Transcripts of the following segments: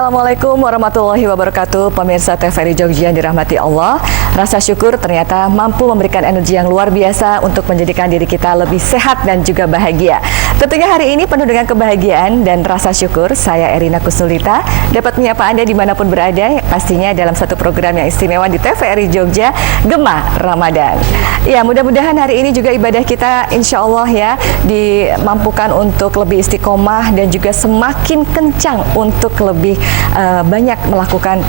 Assalamualaikum warahmatullahi wabarakatuh. Pemirsa TVRI Jogja yang dirahmati Allah, rasa syukur ternyata mampu memberikan energi yang luar biasa untuk menjadikan diri kita lebih sehat dan juga bahagia. Tentunya hari ini penuh dengan kebahagiaan dan rasa syukur. Saya Erina Kusnulita dapat menyapa Anda dimanapun berada, pastinya dalam satu program yang istimewa di TVRI Jogja, Gema Ramadan. Ya, mudah-mudahan hari ini juga ibadah kita insya Allah ya dimampukan untuk lebih istiqomah dan juga semakin kencang untuk lebih banyak melakukan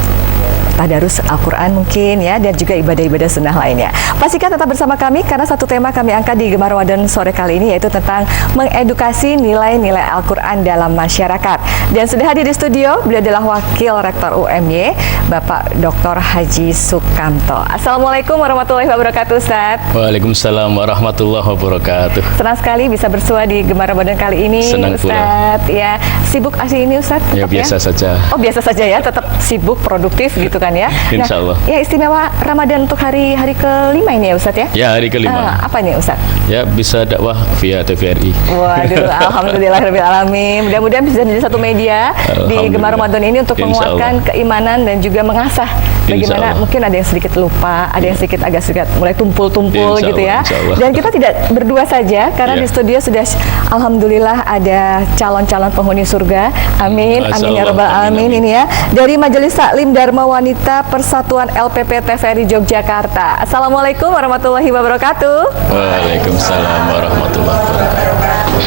tadarus Al-Quran mungkin ya, dan juga ibadah-ibadah sunnah lainnya. Pastikan tetap bersama kami karena satu tema kami angkat di Gema Ramadan sore kali ini yaitu tentang mengedukasi nilai-nilai Al-Quran dalam masyarakat. Dan sudah hadir di studio, beliau adalah Wakil Rektor UMY, Bapak Dr. Haji Sukamto. Assalamualaikum warahmatullahi wabarakatuh, Ustaz. Waalaikumsalam warahmatullahi wabarakatuh. Senang sekali bisa bersua di Gema Ramadan kali ini, Senang Ustaz. Ya, sibuk asli ini, Ustaz? Ya, biasa saja. Oh, biasa saja ya, tetap sibuk, produktif gitu kan ya. Insya Allah. Ya, istimewa Ramadan untuk hari kelima ini ya, Ustaz ya? Ya, hari kelima. Apa nih, Ustaz? Ya, bisa dakwah via TVRI. Waduh, alhamdulillahirrahmanirrahim. Mudah-mudahan bisa menjadi satu media di Gema Ramadan ini untuk menguatkan keimanan dan juga mengasah bagaimana mungkin ada yang sedikit lupa, ada yang sedikit mulai tumpul-tumpul gitu ya. Dan kita tidak berdua saja karena di studio sudah alhamdulillah ada calon-calon penghuni surga. Amin, amin ya rabbal alamin ini ya. Dari Majelis Taklim Dharma Wanita Persatuan LPP TVRI Yogyakarta. Assalamualaikum warahmatullahi wabarakatuh. Waalaikumsalam warahmatullahi wabarakatuh.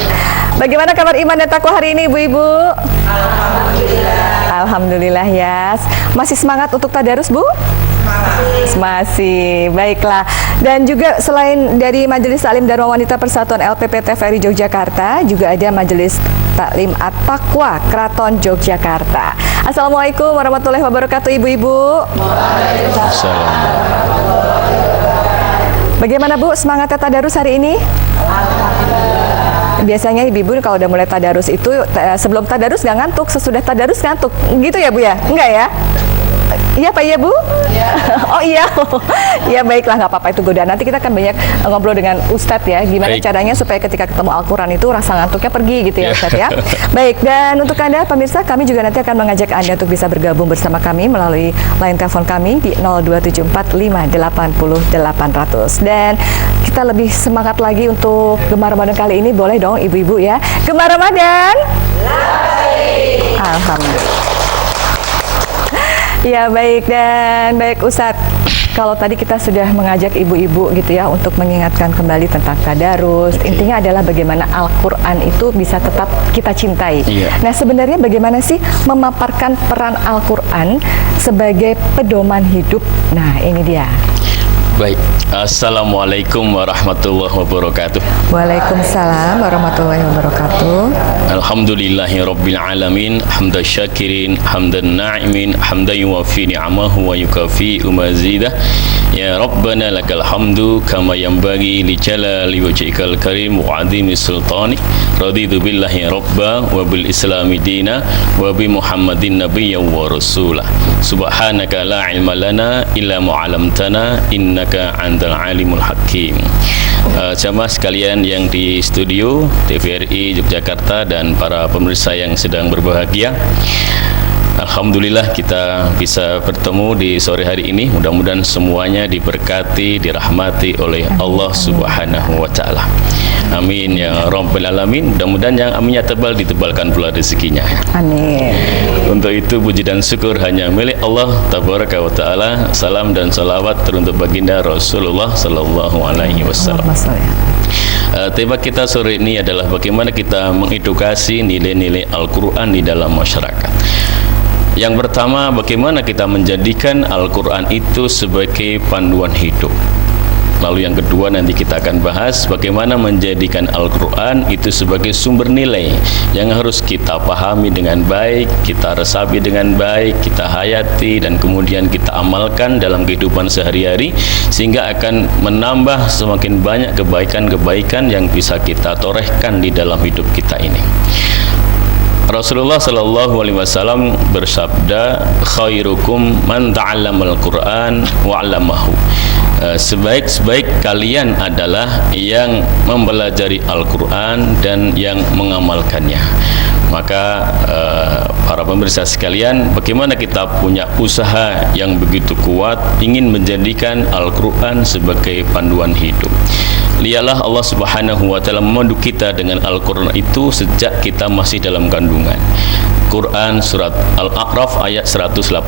Bagaimana kabar iman dan takwa hari ini, Ibu-ibu? Alhamdulillah. Alhamdulillah ya. Masih semangat untuk tadarus, Bu? Masih, baiklah. Dan juga selain dari Majelis Taklim Dharma Wanita Persatuan LPP TVRI Yogyakarta, juga ada Majelis Taklim At-Taqwa Kraton Yogyakarta. Assalamualaikum warahmatullahi wabarakatuh, Ibu-ibu. Waalaikumsalam. Bagaimana, Bu, semangatnya tadarus hari ini? Biasanya ibu-ibu kalau udah mulai tadarus itu sebelum tadarus nggak ngantuk, sesudah tadarus ngantuk, gitu ya Bu ya? Enggak ya? Iya Pak, iya Bu? Ya. Oh iya, ya baiklah, nggak apa-apa itu godaan. Nanti kita akan banyak ngobrol dengan Ustadz ya, gimana caranya supaya ketika ketemu Al-Quran itu rasa ngantuknya pergi gitu ya Ustadz ya. Baik, dan untuk Anda pemirsa, kami juga nanti akan mengajak Anda untuk bisa bergabung bersama kami melalui line telepon kami di 02745800800. Dan kita lebih semangat lagi untuk Gema Ramadan kali ini, boleh dong ibu-ibu ya. Gema Ramadan. Alhamdulillah. Ya baik, dan baik Ustadz, kalau tadi kita sudah mengajak ibu-ibu gitu ya untuk mengingatkan kembali tentang tadarus, intinya adalah bagaimana Al-Quran itu bisa tetap kita cintai. Nah sebenarnya bagaimana sih memaparkan peran Al-Quran sebagai pedoman hidup? Nah ini dia. Baik, Assalamualaikum warahmatullahi wabarakatuh. Waalaikumsalam warahmatullahi wabarakatuh. Alhamdulillahi rabbil alamin, hamdan syakirin, hamdan na'imin, hamdan yuwafi ni'amahu wa yukafi mazidah. Ya Rabbana lakal hamdu kama yanbaghi li jalali wajhikal karim wa 'azimi sultani. Raditu billahi rabba wa bil islami dina wa bi Muhammadin nabiyyan wa rasulah. Subhanaka la ilma lana illa ma 'allamtana innaka antal alimul hakim. Jamaah sekalian yang di studio TVRI Yogyakarta dan para pemirsa yang sedang berbahagia, alhamdulillah kita bisa bertemu di sore hari ini. Mudah-mudahan semuanya diberkati, dirahmati oleh Allah Subhanahu wa Ta'ala. Amin ya Rabbal Alamin. Mudah-mudahan yang aminnya tebal ditebalkan pula rezekinya. Amin. Untuk itu puji dan syukur hanya milik Allah Tabaraka wa Ta'ala. Salam dan salawat teruntuk baginda Rasulullah Sallallahu Alaihi Wasallam. Tema kita sore ini adalah bagaimana kita mengedukasi nilai-nilai Al-Quran di dalam masyarakat. Yang pertama, bagaimana kita menjadikan Al-Quran itu sebagai panduan hidup. Lalu yang kedua nanti kita akan bahas bagaimana menjadikan Al-Quran itu sebagai sumber nilai yang harus kita pahami dengan baik, kita resapi dengan baik, kita hayati dan kemudian kita amalkan dalam kehidupan sehari-hari sehingga akan menambah semakin banyak kebaikan-kebaikan yang bisa kita torehkan di dalam hidup kita ini. Rasulullah Sallallahu Alaihi Wasallam bersabda, khairukum man ta'allamal Quran wa 'allamahu. Sebaik-baik kalian adalah yang mempelajari Al-Quran dan yang mengamalkannya. Maka para pemirsa sekalian, bagaimana kita punya usaha yang begitu kuat ingin menjadikan Al-Quran sebagai panduan hidup. Lihatlah Allah Subhanahu wa Ta'ala memandu kita dengan Al-Quran itu sejak kita masih dalam kandungan. Quran surat Al-A'raf ayat 189.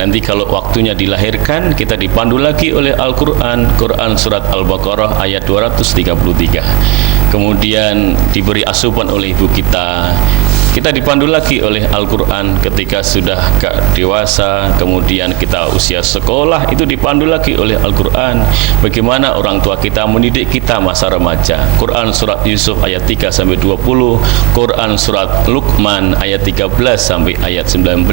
Nanti kalau waktunya dilahirkan, kita dipandu lagi oleh Al-Quran. Quran surat Al-Baqarah ayat 233. Kemudian diberi asupan oleh ibu kita. Kita dipandu lagi oleh Al-Quran ketika sudah dewasa, kemudian kita usia sekolah, itu dipandu lagi oleh Al-Quran. Bagaimana orang tua kita mendidik kita masa remaja. Quran surat Yusuf ayat 3-20, Quran surat Luqman ayat 13 sampai ayat 19.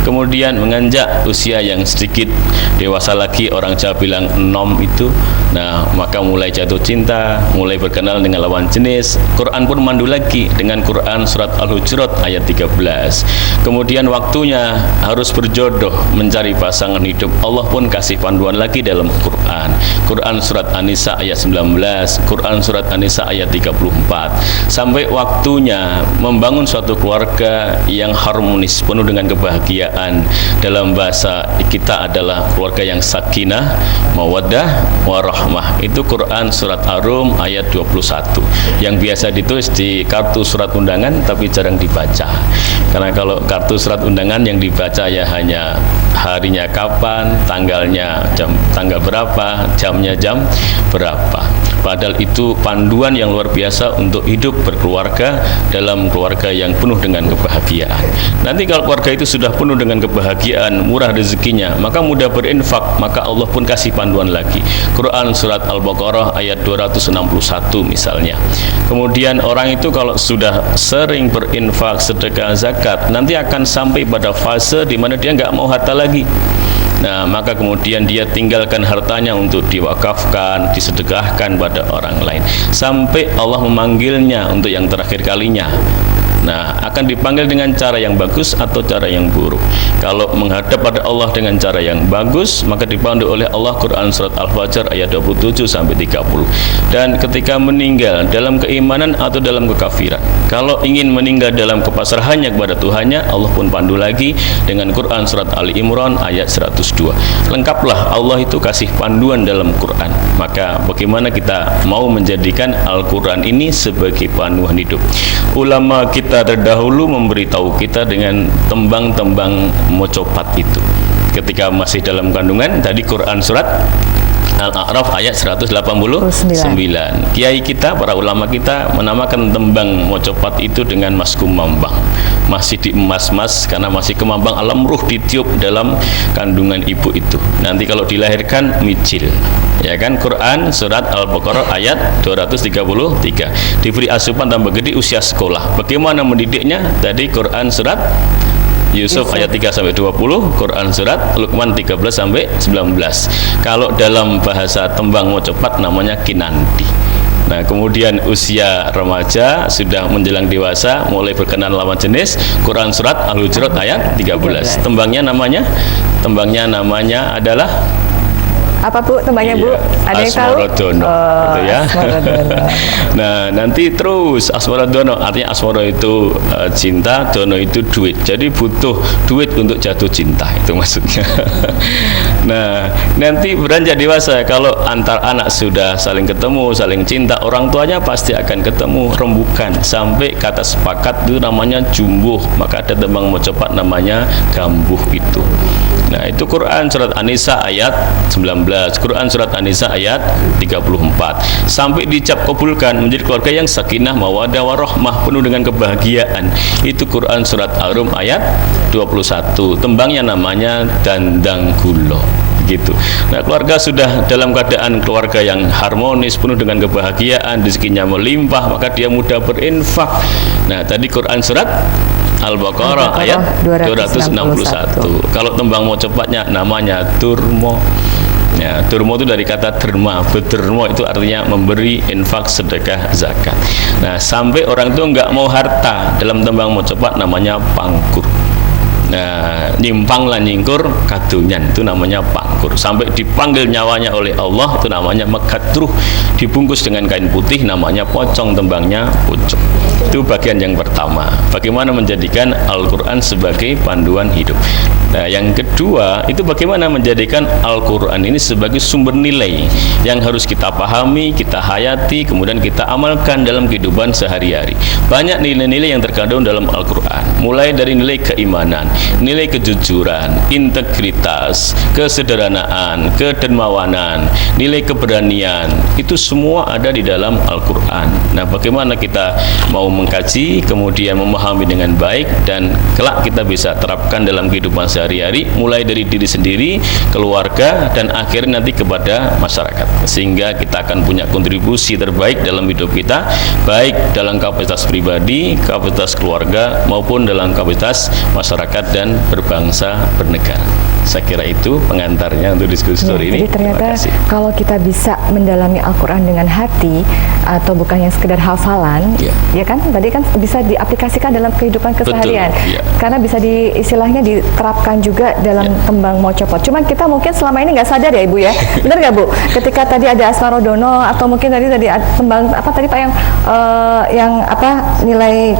Kemudian menganjak usia yang sedikit dewasa lagi, orang Jawa bilang nom itu. Nah, maka mulai jatuh cinta, mulai berkenal dengan lawan jenis. Quran pun mandu lagi dengan Quran surat Al-Hujurat ayat 13. Kemudian waktunya harus berjodoh, mencari pasangan hidup. Allah pun kasih panduan lagi dalam Quran. Quran surat An-Nisa ayat 19, Quran surat An-Nisa ayat 34. Sampai waktunya membangun suatu keluarga yang harmonis, penuh dengan kebahagiaan. Dalam bahasa kita adalah keluarga yang sakinah, mawaddah, warahmah. Itu Quran surat Ar-Rum ayat 21. Yang biasa ditulis di kartu surat undangan tapi jarang dibaca. Karena kalau kartu surat undangan yang dibaca ya hanya harinya kapan, tanggalnya tanggal berapa, jamnya jam berapa. Padahal itu panduan yang luar biasa untuk hidup berkeluarga dalam keluarga yang penuh dengan kebahagiaan. Nanti kalau keluarga itu sudah penuh dengan kebahagiaan, murah rezekinya, maka mudah berinfak, maka Allah pun kasih panduan lagi. Quran surat Al-Baqarah ayat 261 misalnya. Kemudian orang itu kalau sudah sering berinfak, sedekah, zakat, nanti akan sampai pada fase di mana dia nggak mau harta lagi. Nah, maka kemudian dia tinggalkan hartanya untuk diwakafkan, disedekahkan pada orang lain, sampai Allah memanggilnya untuk yang terakhir kalinya. Nah, akan dipanggil dengan cara yang bagus atau cara yang buruk. Kalau menghadap pada Allah dengan cara yang bagus, maka dipandu oleh Allah Quran surat Al-Fajr ayat 27 sampai 30. Dan ketika meninggal dalam keimanan atau dalam kekafiran, kalau ingin meninggal dalam kepasrahannya kepada Tuhannya, Allah pun pandu lagi dengan Quran surat Ali Imran ayat 102. Lengkaplah, Allah itu kasih panduan dalam Quran. Maka bagaimana kita mau menjadikan Al-Quran ini sebagai panduan hidup? Ulama kita terdahulu memberitahu kita dengan tembang-tembang mocopat itu. Ketika masih dalam kandungan, tadi Quran surat Al-A'raf ayat 189. Kiai kita, para ulama kita menamakan tembang mocopat itu dengan mas kumambang. Masih diemas-mas karena masih kemambang alam ruh ditiup dalam kandungan ibu itu. Nanti kalau dilahirkan micil. Ya kan, Quran surat Al-Baqarah ayat 233. Diberi asupan tambah gede usia sekolah. Bagaimana mendidiknya? Tadi Quran surat Yusuf ayat 3-20, Quran surat Luqman 13-19. Kalau dalam bahasa tembang mocopat namanya kinanti. Nah, kemudian usia remaja sudah menjelang dewasa, mulai berkenan lawan jenis, Quran surat Al-Hujurat ayat 13. Tembangnya namanya adalah apa Bu tembangnya Bu? Ada yang tahu? Asmaradono, gitu ya. Nah, nanti terus Asmaradono, artinya Asmara itu cinta, dono itu duit. Jadi butuh duit untuk jatuh cinta, itu maksudnya. Nah, nanti beranjak dewasa, kalau antar anak sudah saling ketemu, saling cinta, orang tuanya pasti akan ketemu rembukan sampai kata sepakat itu namanya jumbuh. Maka ada tembang mocopat namanya gambuh itu. Nah, itu Quran surat An-Nisa ayat 19, Quran surat An-Nisa ayat 34. Sampai dicap kabulkan menjadi keluarga yang sakinah, mawaddah, warahmah, penuh dengan kebahagiaan. Itu Quran surat Ar-Rum ayat 21. Tembangnya namanya Dandang Gulo. Gitu. Nah, keluarga sudah dalam keadaan keluarga yang harmonis, penuh dengan kebahagiaan, rezekinya melimpah, maka dia mudah berinfak. Nah, tadi Quran surat Al-Baqarah ayat 261. Kalau tembang mocopatnya namanya Turmo. Ya, turmo itu dari kata derma. Berdermo itu artinya memberi, infak, sedekah, zakat. Nah, sampai orang itu enggak mau harta, dalam tembang mocopat namanya pangkur. Nah, nyimpang lan nyingkur kadunyan, itu namanya pangkur. syukur sampai dipanggil nyawanya oleh Allah, itu namanya makadruh, dibungkus dengan kain putih, namanya pocong, tembangnya pucuk. Itu bagian yang pertama, bagaimana menjadikan Al-Quran sebagai panduan hidup. Nah, yang kedua itu bagaimana menjadikan Al-Quran ini sebagai sumber nilai yang harus kita pahami, kita hayati, kemudian kita amalkan dalam kehidupan sehari-hari. Banyak nilai-nilai yang terkandung dalam Al-Quran, mulai dari nilai keimanan, nilai kejujuran, integritas, kesederhanaan, kedermawanan, nilai keberanian, itu semua ada di dalam Al-Quran. Nah, bagaimana kita mau mengkaji, kemudian memahami dengan baik, dan kelak kita bisa terapkan dalam kehidupan sehari-hari, mulai dari diri sendiri, keluarga, dan akhirnya nanti kepada masyarakat, sehingga kita akan punya kontribusi terbaik dalam hidup kita, baik dalam kapasitas pribadi, kapasitas keluarga, maupun dalam kapasitas masyarakat dan berbangsa bernegara. Saya kira itu pengantarnya untuk diskusi sore ini. Jadi ternyata kalau kita bisa mendalami Al-Quran dengan hati atau bukan yang sekedar hafalan, ya kan tadi kan bisa diaplikasikan dalam kehidupan keseharian. Karena bisa istilahnya diterapkan juga dalam tembang mau copot. Cuman kita mungkin selama ini nggak sadar ya Ibu ya. Benar nggak Bu? Ketika tadi ada Asmarodono atau mungkin tadi tembang apa tadi Pak yang apa nilai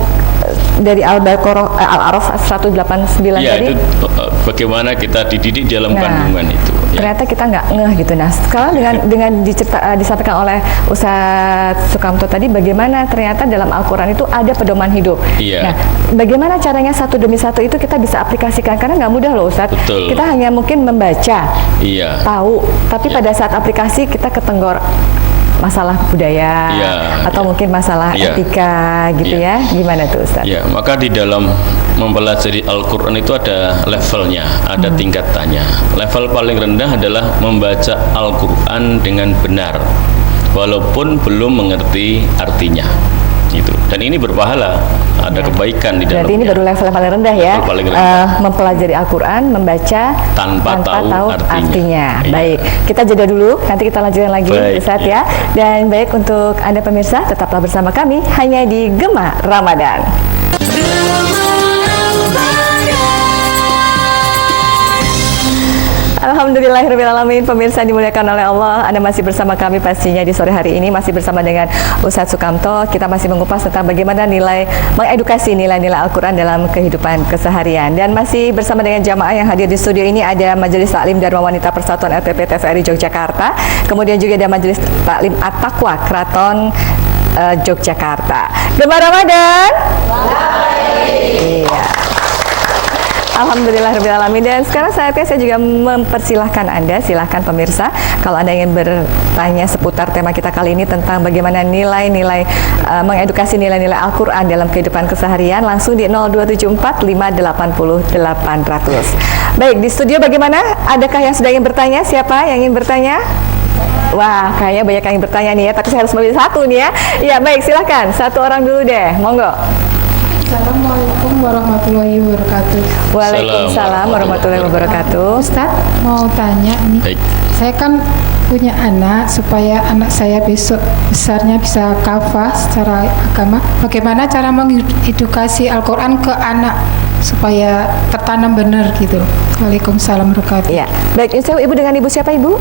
dari Al-Baqarah Al-Araf 189 ya, tadi. Itu bagaimana kita dididik dalam kandungan itu. Ternyata kita nggak ngeh gitu. Nah, sekarang dengan disampaikan oleh Ustadz Sukamto tadi, bagaimana ternyata dalam Al-Quran itu ada pedoman hidup. Nah, bagaimana caranya satu demi satu itu kita bisa aplikasikan, karena nggak mudah loh Ustadz. Betul. Kita hanya mungkin membaca, tahu, tapi pada saat aplikasi kita ketenggor masalah budaya atau mungkin masalah etika gitu ya. Gimana tuh Ustaz? Ya, maka di dalam mempelajari Al-Quran itu ada levelnya, ada tingkatannya. Level paling rendah adalah membaca Al-Quran dengan benar walaupun belum mengerti artinya. Gitu. Dan ini berpahala, ada kebaikan di dalamnya. Berarti ini baru level yang paling rendah ya, mempelajari Al-Quran, membaca tanpa tahu artinya. Baik, kita jeda dulu, nanti kita lanjutkan lagi Ustaz ya. Dan baik untuk Anda pemirsa, tetaplah bersama kami hanya di Gema Ramadan. Alhamdulillahirrahmanirrahim. Pemirsa dimuliakan oleh Allah, Anda masih bersama kami pastinya di sore hari ini, masih bersama dengan Ustadz Sukamto. Kita masih mengupas tentang bagaimana mengedukasi nilai-nilai Al-Quran dalam kehidupan keseharian. Dan masih bersama dengan jamaah yang hadir di studio ini, ada Majelis Taklim Dharma Wanita Persatuan LPP TVRI Yogyakarta, kemudian juga ada Majelis Taklim At-Taqwa Keraton Yogyakarta. Gema Ramadan. Iya. Alhamdulillahirrahmanirrahim. Dan sekarang saatnya saya juga mempersilahkan Anda, silahkan pemirsa, kalau Anda ingin bertanya seputar tema kita kali ini tentang bagaimana nilai-nilai mengedukasi nilai-nilai Al-Quran dalam kehidupan keseharian, langsung di 0274 580 800. Baik, di studio bagaimana? Adakah yang sudah ingin bertanya? Siapa yang ingin bertanya? Wah, kayaknya banyak yang ingin bertanya nih ya, tapi saya harus memilih satu nih ya. Ya, baik, silahkan. Satu orang dulu deh, monggo. Assalamualaikum warahmatullahi wabarakatuh. Waalaikumsalam warahmatullahi wabarakatuh. Ustaz, mau tanya nih. Saya kan punya anak, supaya anak saya besok besarnya bisa kafah secara agama. Bagaimana cara mengedukasi Al-Quran ke anak supaya tertanam benar gitu? Waalaikumsalam warahmatullahi wabarakatuh. Ya, baik. Ibu dengan Ibu siapa Ibu?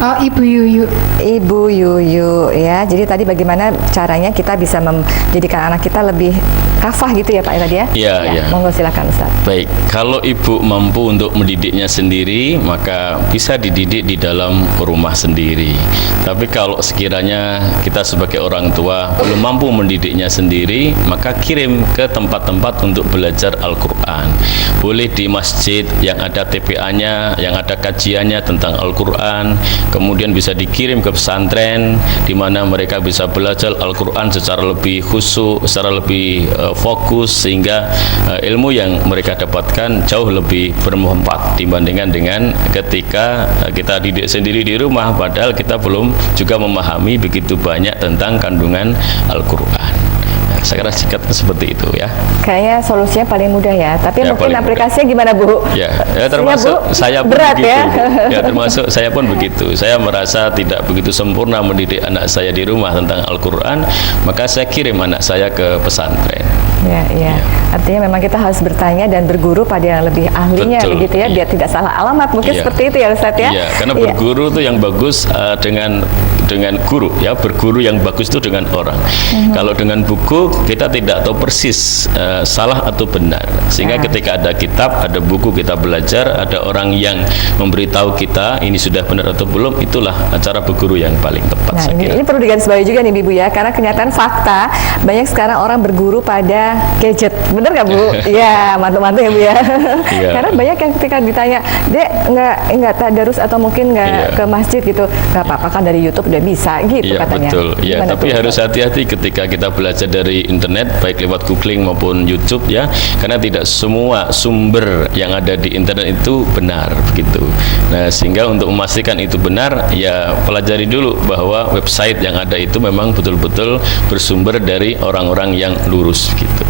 Ibu Yuyu. Ibu Yuyu ya. Jadi tadi bagaimana caranya kita bisa menjadikan anak kita lebih kafah gitu ya Pak tadi ya? Iya. Monggo silakan Ustaz. Baik, kalau ibu mampu untuk mendidiknya sendiri, maka bisa dididik di dalam rumah sendiri. Tapi kalau sekiranya kita sebagai orang tua belum mampu mendidiknya sendiri, maka kirim ke tempat-tempat untuk belajar Al-Quran. Boleh di masjid yang ada TPA-nya, yang ada kajiannya tentang Al-Quran. Kemudian bisa dikirim ke pesantren di mana mereka bisa belajar Al-Quran secara lebih khusyuk, secara lebih fokus, sehingga ilmu yang mereka dapatkan jauh lebih bermanfaat dibandingkan dengan ketika kita didik sendiri di rumah, padahal kita belum juga memahami begitu banyak tentang kandungan Al-Quran. Saya kira sikapnya seperti itu ya. Kayaknya solusinya paling mudah ya. Tapi ya, mungkin aplikasinya gimana Bu? Ya termasuk Bu, saya pun berat begitu. Ya? Termasuk saya pun begitu. Saya merasa tidak begitu sempurna mendidik anak saya di rumah tentang Al-Quran, maka saya kirim anak saya ke pesantren. Ya, ya. Artinya memang kita harus bertanya dan berguru pada yang lebih ahlinya, Betul. begitu ya, biar tidak salah alamat. Mungkin seperti itu ya Ustadz ya. Iya, karena berguru itu yang bagus dengan guru ya, berguru yang bagus itu dengan orang. Kalau dengan buku kita tidak tahu persis salah atau benar. Sehingga ketika ada kitab, ada buku kita belajar, ada orang yang memberitahu kita ini sudah benar atau belum, itulah cara berguru yang paling tepat. Nah, saya kira. ini perlu digarisbawahi juga nih Ibu ya, karena kenyataan fakta banyak sekarang orang berguru pada gadget, bener nggak Bu? Iya, mantu-mantu ya Bu ya. Iya. Karena banyak yang ketika ditanya, Dek nggak tadarus atau mungkin nggak ke masjid gitu, nggak apa-apa kan dari YouTube udah bisa gitu Iya, katanya. betul. Ya, Gimana tapi tuh, harus Ustaz? hati-hati ketika kita belajar dari internet, baik lewat googling maupun YouTube ya, karena tidak semua sumber yang ada di internet itu benar begitu. Nah, sehingga untuk memastikan itu benar, ya pelajari dulu bahwa website yang ada itu memang betul-betul bersumber dari orang-orang yang lurus gitu.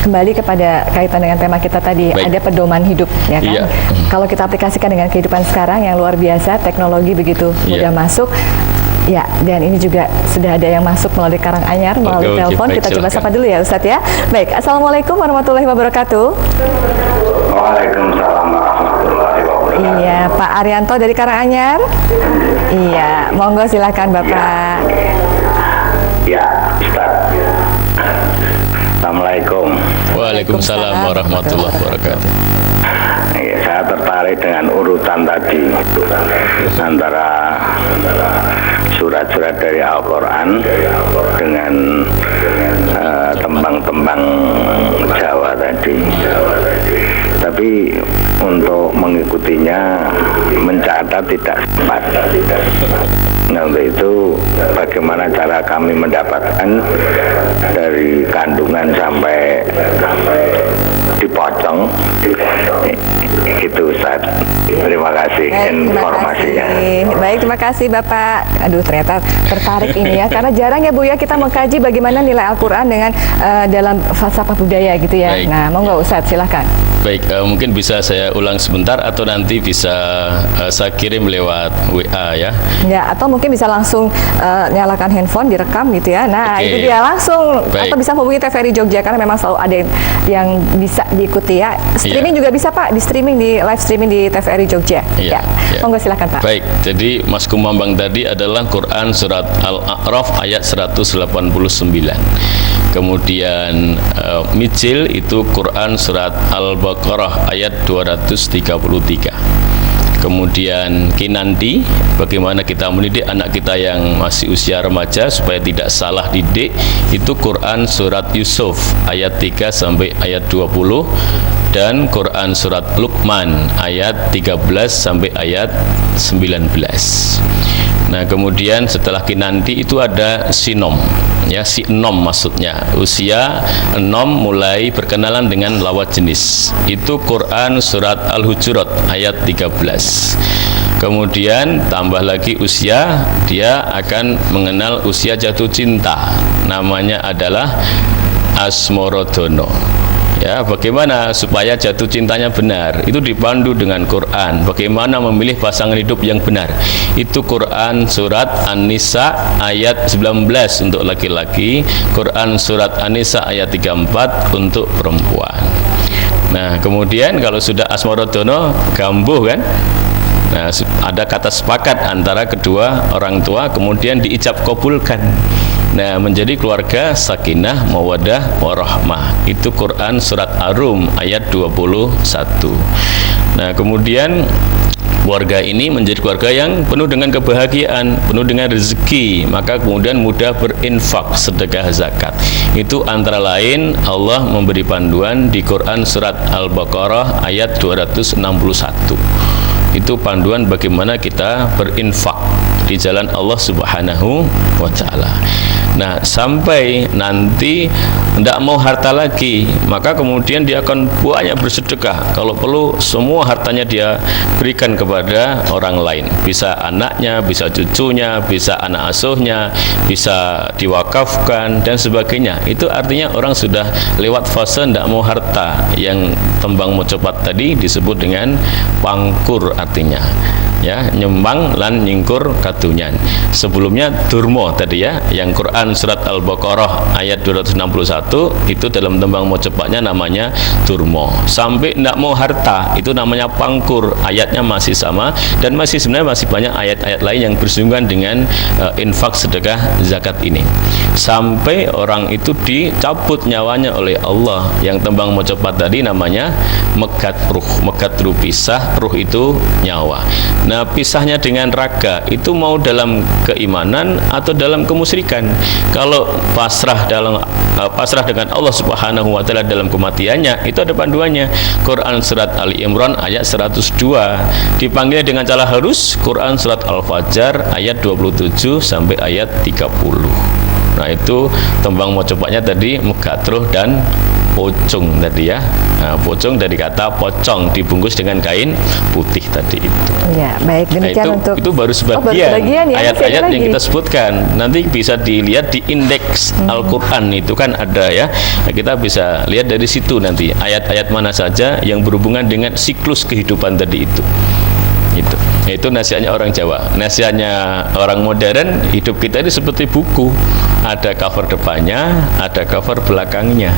Kembali kepada kaitan dengan tema kita tadi, Baik. ada pedoman hidup, ya kan? Iya. Kalau kita aplikasikan dengan kehidupan sekarang yang luar biasa, teknologi begitu mudah Iya. masuk. Ya, dan ini juga sudah ada yang masuk melalui Karanganyar, melalui Oke, telepon. baik, Kita coba silakan. sapa dulu ya Ustadz ya. Baik, Assalamualaikum warahmatullahi wabarakatuh. Waalaikumsalam warahmatullahi wabarakatuh. Iya, Pak Arianto dari Karanganyar. Iya, monggo silakan Bapak. Ya, Ustaz. Assalamualaikum. Waalaikumsalam warahmatullahi wabarakatuh. Ya, saya tertarik dengan urutan tadi antara surat-surat dari Al-Quran dengan tembang-tembang Jawa tadi. Tapi untuk mengikutinya mencatat tidak sempat. Nah, untuk itu bagaimana cara kami mendapatkan dari kandungan sampai dipocong itu Ustaz. Terima kasih Baik, terima informasinya. kasih. Baik, terima kasih Bapak. Aduh, ternyata tertarik ini ya, karena jarang ya Bu ya kita mengkaji bagaimana nilai Al-Quran dengan dalam falsafah budaya gitu ya. Baik. Nah, monggo Ustadz silahkan. Baik, mungkin bisa saya ulang sebentar atau nanti bisa saya kirim lewat WA ya. Ya, atau mungkin bisa langsung nyalakan handphone, direkam gitu ya. Nah, Oke. itu dia langsung. Baik. Atau bisa hubungi TVRI Jogja karena memang selalu ada yang bisa diikuti ya. Streaming juga bisa Pak, di streaming, di live streaming di TVRI Jogja. Iya, Ya, iya. monggo silakan Pak. Baik, jadi Mas Kumambang tadi adalah Quran surat Al-A'raf ayat 189. Kemudian Mijil itu Quran surat Al-Baqarah ayat 233. Kemudian Kinanti, bagaimana kita mendidik anak kita yang masih usia remaja supaya tidak salah didik, itu Quran surat Yusuf ayat 3 sampai ayat 20 dan Quran surat Luqman ayat 13 sampai ayat 19. Nah, kemudian setelah Kinanti itu ada Sinom. Ya, si enom maksudnya usia enom mulai berkenalan dengan lawan jenis, itu Quran surat Al-Hujurat ayat 13. Kemudian tambah lagi usia, dia akan mengenal usia jatuh cinta, namanya adalah Asmorodono. Ya, bagaimana supaya jatuh cintanya benar? Itu dipandu dengan Quran. Bagaimana memilih pasangan hidup yang benar? Itu Quran surat An-Nisa ayat 19 untuk laki-laki, Quran surat An-Nisa ayat 34 untuk perempuan. Nah, kemudian kalau sudah Asmorodono, gambuh kan? Nah, ada kata sepakat antara kedua orang tua, kemudian diijab kabulkan. Nah, menjadi keluarga sakinah, mawaddah, warahmah. Itu Quran surat Ar-Rum ayat 21. Nah, kemudian keluarga ini menjadi keluarga yang penuh dengan kebahagiaan, penuh dengan rezeki, maka kemudian mudah berinfak, sedekah, zakat. Itu antara lain Allah memberi panduan di Quran surat Al-Baqarah ayat 261. Itu panduan bagaimana kita berinfak di jalan Allah Subhanahu wa Ta'ala. Nah, sampai nanti tidak mau harta lagi, maka kemudian dia akan banyak bersedekah. Kalau perlu semua hartanya dia berikan kepada orang lain. Bisa anaknya, bisa cucunya, bisa anak asuhnya, bisa diwakafkan dan sebagainya. Itu artinya orang sudah lewat fase tidak mau harta, yang tembang mocopat tadi disebut dengan pangkur artinya. ya, nyembang lan nyingkur katunyan. Sebelumnya durmo tadi ya, yang Quran surat Al-Baqarah ayat 261 itu dalam tembang mojopaknya namanya durmo. Sampai ndak mau harta itu namanya pangkur, ayatnya masih sama, dan masih sebenarnya masih banyak ayat-ayat lain yang bersinggungan dengan infak, sedekah, zakat ini. Sampai orang itu dicabut nyawanya oleh Allah. Yang tembang mojopat tadi namanya megat ruh. Megat ruh, pisah, ruh itu nyawa. Nah, pisahnya dengan raga itu mau dalam keimanan atau dalam kemusyrikan. Kalau pasrah dengan Allah Subhanahu wa taala dalam kematiannya, itu ada panduannya. Quran surat Ali Imran ayat 102. Dipanggil dengan cara halus Quran surat Al-Fajr ayat 27 sampai ayat 30. Nah, itu tembang mojopaknya tadi megatruh dan pocong tadi ya. Nah, pocong dari kata pocong dibungkus dengan kain putih tadi itu. Ya, baik, demikian nah, itu baru sebagian ya, ayat-ayat yang kita sebutkan. Nanti bisa dilihat di indeks Al-Qur'an itu kan ada ya. Nah, kita bisa lihat dari situ nanti ayat-ayat mana saja yang berhubungan dengan siklus kehidupan tadi itu. Itu nasihatnya orang Jawa. Nasihatnya orang modern, hidup kita ini seperti buku. Ada cover depannya, ada cover belakangnya.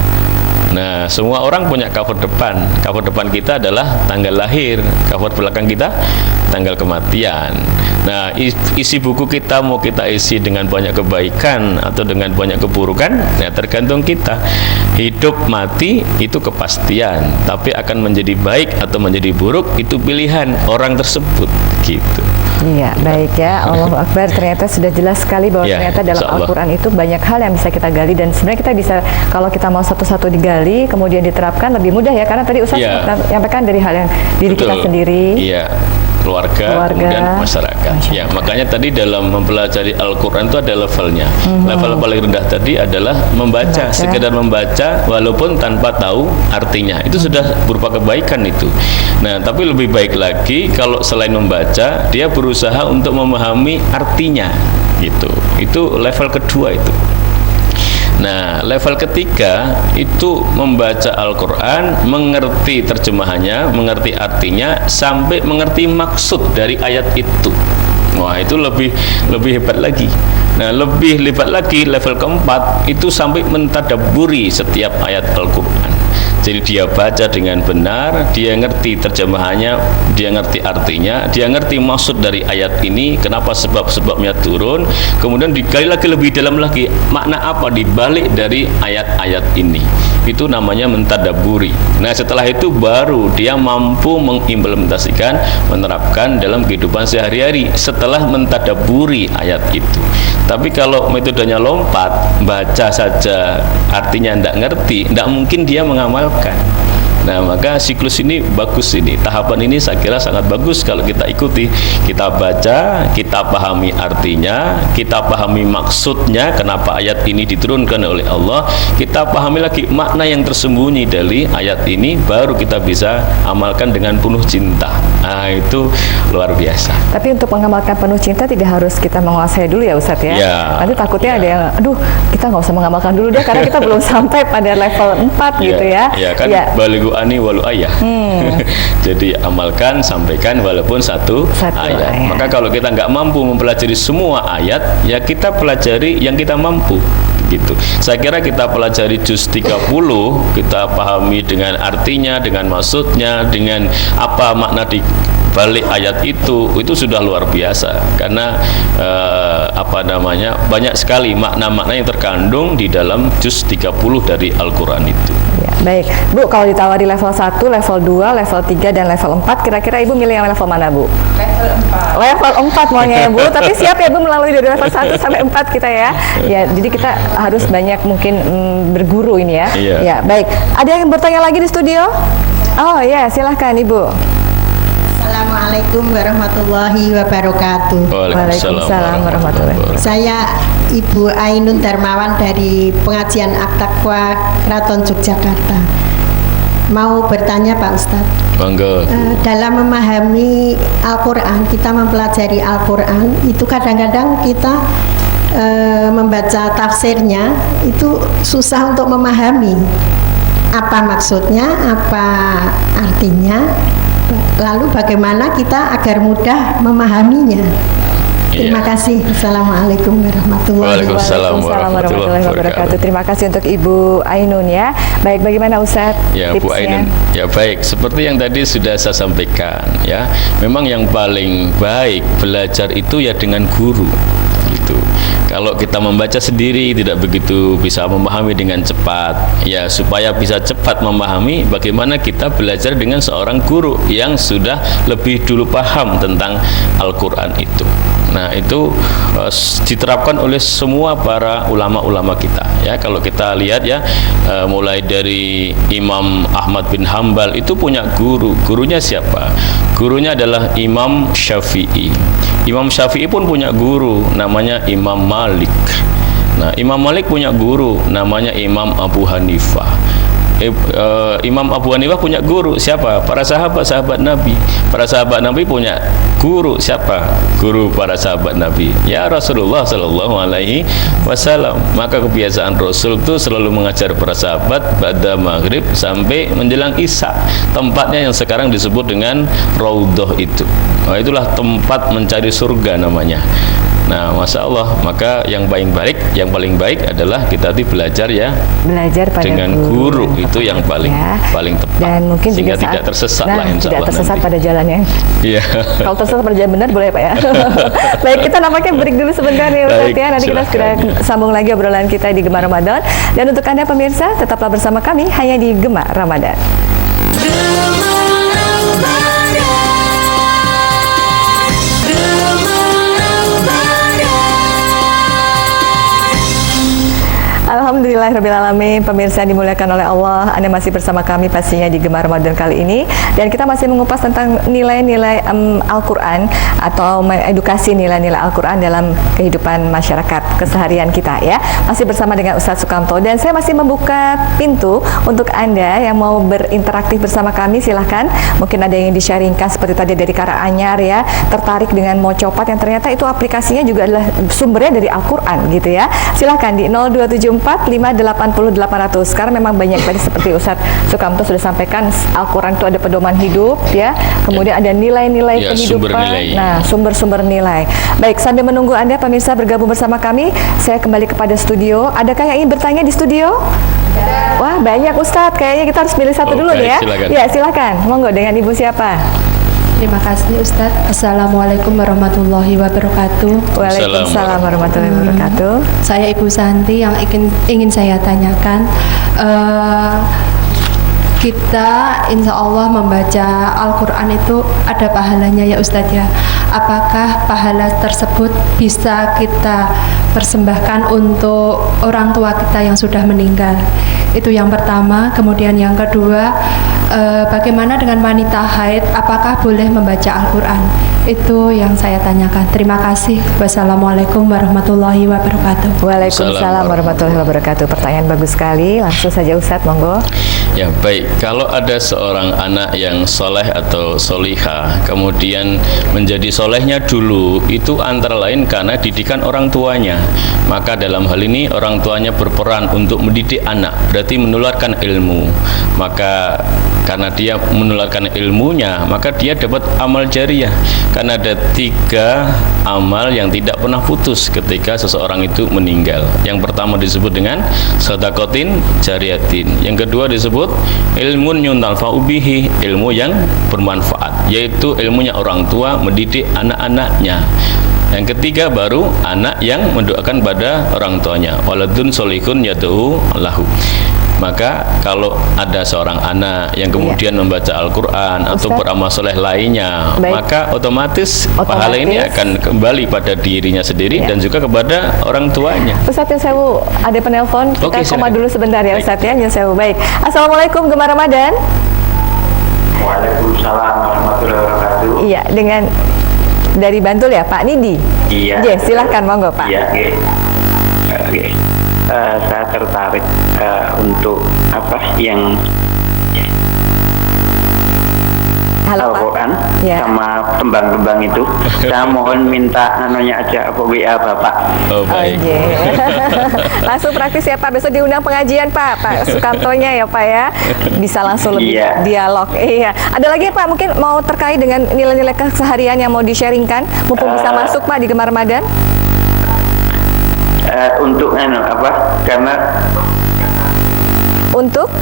Nah, semua orang punya cover depan. Cover depan kita adalah tanggal lahir, cover belakang kita tanggal kematian. Nah, isi buku kita mau kita isi dengan banyak kebaikan atau dengan banyak keburukan, ya tergantung kita. Hidup mati itu kepastian, tapi akan menjadi baik atau menjadi buruk itu pilihan orang tersebut, gitu. Iya, baik ya. Allahu Akbar, ternyata sudah jelas sekali bahwa ya, ternyata dalam Al-Quran itu banyak hal yang bisa kita gali, dan sebenarnya kita bisa, kalau kita mau satu-satu digali kemudian diterapkan lebih mudah ya, karena tadi Ustaz menyampaikan dari hal yang diri kita sendiri. Iya. Keluarga, kemudian masyarakat. Ya, makanya tadi dalam mempelajari Al-Quran itu ada levelnya. Level paling rendah tadi adalah membaca, sekedar membaca walaupun tanpa tahu artinya. Itu sudah berupa kebaikan itu. Nah, tapi lebih baik lagi kalau selain membaca, dia berusaha untuk memahami artinya. Gitu. Itu level kedua itu. Nah, level ketiga itu membaca Al-Quran, mengerti terjemahannya, mengerti artinya, sampai mengerti maksud dari ayat itu. Wah, itu lebih hebat lagi. Nah, lebih hebat lagi level keempat itu sampai mentadabburi setiap ayat Al-Quran. Jadi dia baca dengan benar, dia ngerti terjemahannya, dia ngerti artinya, dia ngerti maksud dari ayat ini, kenapa sebab-sebabnya turun, kemudian digali lagi lebih dalam lagi, makna apa dibalik dari ayat-ayat ini. Itu namanya mentadabburi. Nah, setelah itu baru dia mampu mengimplementasikan, menerapkan dalam kehidupan sehari-hari setelah mentadabburi ayat itu. Tapi kalau metodenya lompat, baca saja artinya tidak ngerti, tidak mungkin dia mengamalkan. Nah, maka siklus ini bagus ini. Tahapan ini saya kira sangat bagus kalau kita ikuti. Kita baca, kita pahami artinya, kita pahami maksudnya, kenapa ayat ini diturunkan oleh Allah. Kita pahami lagi makna yang tersembunyi dari ayat ini, baru kita bisa amalkan dengan penuh cinta. Nah, itu luar biasa. Tapi untuk mengamalkan penuh cinta tidak harus kita menguasai dulu ya Ustadz ya. Nanti takutnya ada yang, aduh kita nggak usah mengamalkan dulu deh karena kita belum sampai pada level 4 gitu ya. Ya kan, baligu ani walu ayah. Jadi amalkan, sampaikan walaupun satu ayat. Maka kalau kita nggak mampu mempelajari semua ayat, ya kita pelajari yang kita mampu. Gitu. Saya kira kita pelajari juz 30, kita pahami dengan artinya, dengan maksudnya, dengan apa makna di balik ayat itu sudah luar biasa. Karena banyak sekali makna-makna yang terkandung di dalam juz 30 dari Al-Quran itu. Ya, baik, Bu, kalau ditawari level 1, level 2, level 3, dan level 4, kira-kira Ibu milih yang level mana, Bu? Level 4 maunya ya, Bu. Tapi siap ya, Bu, melalui dari level 1 sampai 4 kita ya. Ya, jadi kita harus banyak mungkin berguru ini ya. Ya, baik. Ada yang bertanya lagi di studio? Oh ya, silahkan Ibu. Assalamualaikum warahmatullahi wabarakatuh. Waalaikumsalam warahmatullahi wabarakatuh. Saya Ibu Ainun Darmawan dari Pengajian At-Taqwa Keraton Yogyakarta. Mau bertanya Pak Ustadz. Monggo. Dalam memahami Al-Quran, kita mempelajari Al-Quran, itu kadang-kadang kita membaca tafsirnya itu susah untuk memahami apa maksudnya, apa artinya. Lalu bagaimana kita agar mudah memahaminya? Terima kasih. Assalamualaikum warahmatullahi wabarakatuh. Waalaikumsalam warahmatullahi wabarakatuh. Terima kasih untuk Ibu Ainun ya. Baik, bagaimana Ustaz? Ya, Bu Ainun. Ya baik, seperti yang tadi sudah saya sampaikan ya. Memang yang paling baik belajar itu ya dengan guru. Gitu. Kalau kita membaca sendiri tidak begitu bisa memahami dengan cepat. Ya, supaya bisa cepat memahami, bagaimana kita belajar dengan seorang guru yang sudah lebih dulu paham tentang Al-Qur'an itu. Nah, itu diterapkan oleh semua para ulama-ulama kita. Ya, kalau kita lihat ya, mulai dari Imam Ahmad bin Hambal itu punya guru. Gurunya siapa? Gurunya adalah Imam Syafi'i. Imam Syafi'i pun punya guru namanya Imam Malik. Nah, Imam Malik punya guru namanya Imam Abu Hanifah. Imam Abu Hanifah punya guru siapa? Para sahabat Nabi. Para sahabat Nabi punya guru siapa? Guru para sahabat Nabi, ya Rasulullah Sallallahu Alaihi Wasallam. Maka kebiasaan Rasul itu selalu mengajar para sahabat pada maghrib sampai menjelang isya. Tempatnya yang sekarang disebut dengan Raudhah itu. Nah, itulah tempat mencari surga namanya. Nah, Masya Allah, maka yang paling baik adalah kita belajar ya, belajar pada dengan guru itu yang paling tepat. Dan mungkin sehingga juga tidak tersesat lah, insya Allah. Tidak tersesat nanti pada jalannya. Iya. Kalau tersesat pada jalan benar boleh Pak ya. Baik, kita nampaknya break dulu sebentar ya Ustaz ya. Nanti kita segera sambung lagi obrolan kita di Gemar Ramadan. Dan untuk Anda pemirsa, tetaplah bersama kami hanya di Gemar Ramadan. Alhamdulillahirrabbilalamin, pemirsa yang dimuliakan oleh Allah, Anda masih bersama kami pastinya di Gemar Ramadan kali ini. Dan kita masih mengupas tentang nilai-nilai Al-Quran atau mengedukasi nilai-nilai Al-Quran dalam kehidupan masyarakat keseharian kita ya. Masih bersama dengan Ustadz Sukamto, dan saya masih membuka pintu untuk Anda yang mau berinteraksi bersama kami. Silahkan, mungkin ada yang di-sharingkan seperti tadi dari Karanganyar ya, tertarik dengan Mocopat yang ternyata itu aplikasinya juga adalah sumbernya dari Al-Quran gitu ya. Silahkan di 02745800800. Karena memang banyak tadi seperti Ustadz Sukamto sudah sampaikan, Al-Quran itu ada pedoman hidup ya, kemudian ada nilai-nilai kehidupan, sumber-sumber nilai. Baik, sambil menunggu Anda pemirsa bergabung bersama kami, saya kembali kepada studio. Adakah yang ingin bertanya di studio? Wah, banyak Ustadz, kayaknya kita harus pilih satu dulu nih ya. Silakan. Ya, silakan. Monggo, dengan Ibu siapa? Terima kasih Ustadz. Assalamualaikum warahmatullahi wabarakatuh. Waalaikumsalam warahmatullahi wabarakatuh. Saya Ibu Santi, yang ingin saya tanyakan, kita insya Allah membaca Al-Quran itu ada pahalanya ya Ustadz ya. Apakah pahala tersebut bisa kita persembahkan untuk orang tua kita yang sudah meninggal? Itu yang pertama. Kemudian yang kedua, bagaimana dengan wanita haid? Apakah boleh membaca Al-Quran? Itu yang saya tanyakan. Terima kasih. Wassalamualaikum warahmatullahi wabarakatuh. Waalaikumsalam warahmatullahi wabarakatuh. Pertanyaan bagus sekali. Langsung saja Ustadz, monggo. Ya baik, kalau ada seorang anak yang soleh atau solihah, kemudian menjadi solehnya dulu, itu antara lain karena didikan orang tuanya. Maka dalam hal ini orang tuanya berperan untuk mendidik anak, berarti menularkan ilmu. Maka karena dia menularkan ilmunya, maka dia dapat amal jariyah. Karena ada 3 amal yang tidak pernah putus ketika seseorang itu meninggal. Yang pertama disebut dengan sedaqatin jariyatin. Yang kedua disebut ilmun yuntalfa'u bihi, ilmu yang bermanfaat, yaitu ilmunya orang tua mendidik anak-anaknya. Yang ketiga baru anak yang mendoakan pada orang tuanya, waladun solihun yad'u lahu. Maka kalau ada seorang anak yang kemudian membaca Al-Quran atau beramal soleh lainnya, maka otomatis pahala ini akan kembali pada dirinya sendiri dan juga kepada orang tuanya. Ustadz Yunsewu, ada penelpon, kita koma dulu sebentar ya Ustadz ya, Yunsewu. Baik, Assalamualaikum Gemar Ramadan. Waalaikumsalam warahmatullahi wabarakatuh. Iya, dengan dari Bantul ya Pak Nidi? Iya. Silahkan monggo Pak. Iya, oke. Saya tertarik untuk apa yang Halo, Pak. Al-Quran Ya. sama tembang-tembang itu. Saya mohon minta namanya aja apa WA Bapak. Oh, baik. Oke. Langsung praktis ya Pak, besok diundang pengajian Pak Sukamtonya ya Pak ya. Bisa langsung lebih Iya. dialog. Iya. Ada lagi ya Pak, mungkin mau terkait dengan nilai-nilai keseharian yang mau di-sharingkan, mumpung bisa masuk Pak di Gemar Ramadan. Untuk karena Untuk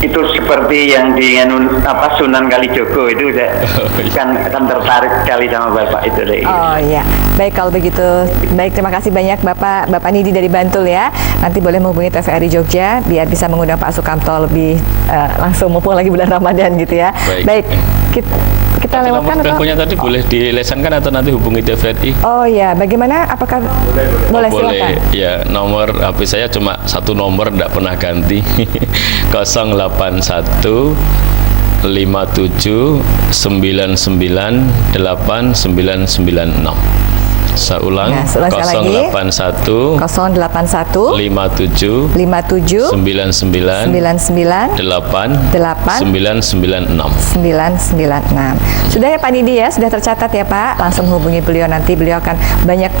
itu seperti yang di Sunan Kalijogo itu saya kan tertarik sekali sama Bapak itu deh. Oh iya, baik kalau begitu. Baik, terima kasih banyak Bapak Nidi dari Bantul ya. Nanti boleh menghubungi TVRI Jogja biar bisa mengundang Pak Sukamto lebih langsung mumpung lagi bulan Ramadan gitu ya. Baik. Kita lewatkan nomor teleponnya tadi boleh dilesankan atau nanti hubungi TVRI? Oh ya, bagaimana? Apakah boleh silakan? Ya, nomor HP saya cuma satu nomor, tidak pernah ganti. 081 57 99 8996. Saya ulang, Ya, sekali lagi. 081 081 57 57 99 99 8 8 996. 996. Sudah ya Pak Nidi ya, sudah tercatat ya Pak. Langsung hubungi beliau, nanti beliau akan banyak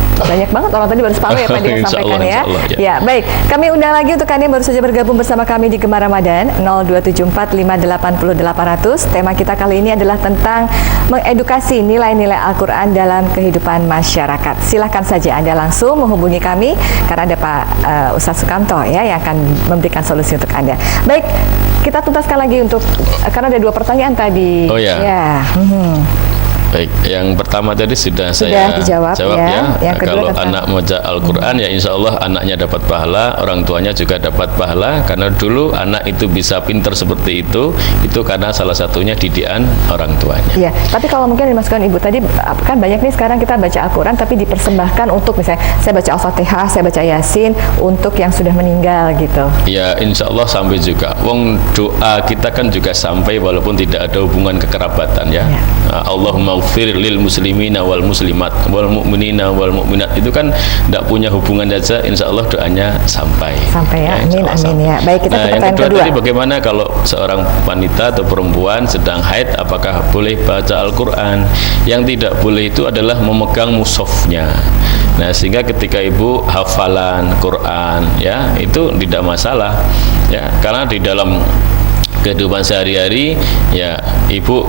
banget orang tadi baru separuh ya Pak dia Insya sampaikan Allah, ya. insya Allah, ya. Ya, baik. Kami undang lagi untuk Anda yang baru saja bergabung bersama kami di Gemar Ramadan 02745800800. Tema kita kali ini adalah tentang mengedukasi nilai-nilai Al-Qur'an dalam kehidupan masyarakat. Silahkan saja Anda langsung menghubungi kami karena ada Pak Ustadz Sukamto ya yang akan memberikan solusi untuk Anda. Baik, kita tuntaskan lagi untuk karena ada 2 pertanyaan tadi. Oh ya. Ya. Baik, yang pertama tadi sudah saya dijawab ya. Yang kedua kalau tentang anak membaca Al-Quran ya insya Allah anaknya dapat pahala, orang tuanya juga dapat pahala. Karena dulu anak itu bisa pintar seperti itu karena salah satunya didikan orang tuanya. Iya, tapi kalau mungkin dimasukkan Ibu tadi kan banyak nih sekarang kita baca Al-Quran tapi dipersembahkan untuk misalnya saya baca Al-Fatihah, saya baca Yasin untuk yang sudah meninggal gitu. Ya insya Allah sampai juga. Wong doa kita kan juga sampai walaupun tidak ada hubungan kekerabatan ya. Allahumma ighfir lil muslimina wal muslimat wal mu'minina wal mu'minat, itu kan tidak punya hubungan saja, insya Allah doanya sampai ya, amin insya Allah amin ya. Baik, kita ke yang pertanyaan kedua. tadi bagaimana kalau seorang wanita atau perempuan sedang haid, apakah boleh baca Al-Quran? Yang tidak boleh itu adalah memegang mushafnya. Nah sehingga ketika ibu hafalan Quran ya itu tidak masalah ya, karena di dalam kehidupan sehari-hari ya ibu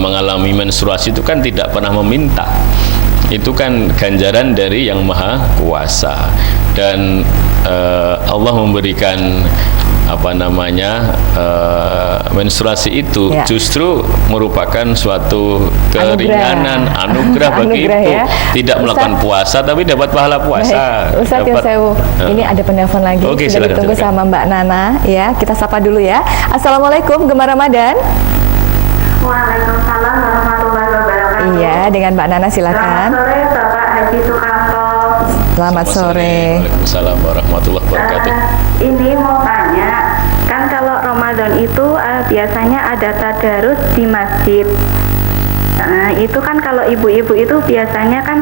mengalami menstruasi itu kan tidak pernah meminta, itu kan ganjaran dari Yang Maha Kuasa, dan Allah memberikan menstruasi itu ya, justru merupakan suatu keringanan, anugerah bagi ibu ya. tidak melakukan puasa tapi dapat pahala puasa. Baik, Ustadz Yosewu, ini ada penelpon lagi. Oke, sudah ditunggu silakan. sama Mbak Nana ya. Kita sapa dulu ya. Assalamualaikum Gemar Ramadan. Waalaikumsalam warahmatullahi wabarakatuh. Iya, dengan Mbak Nana silakan. Selamat sore Bapak Haji Sukamto. Selamat sore. Waalaikumsalam warahmatullahi wabarakatuh. Ini mau tanya, kan kalau Ramadan itu biasanya ada tadarus di masjid. Itu kan kalau ibu-ibu itu biasanya kan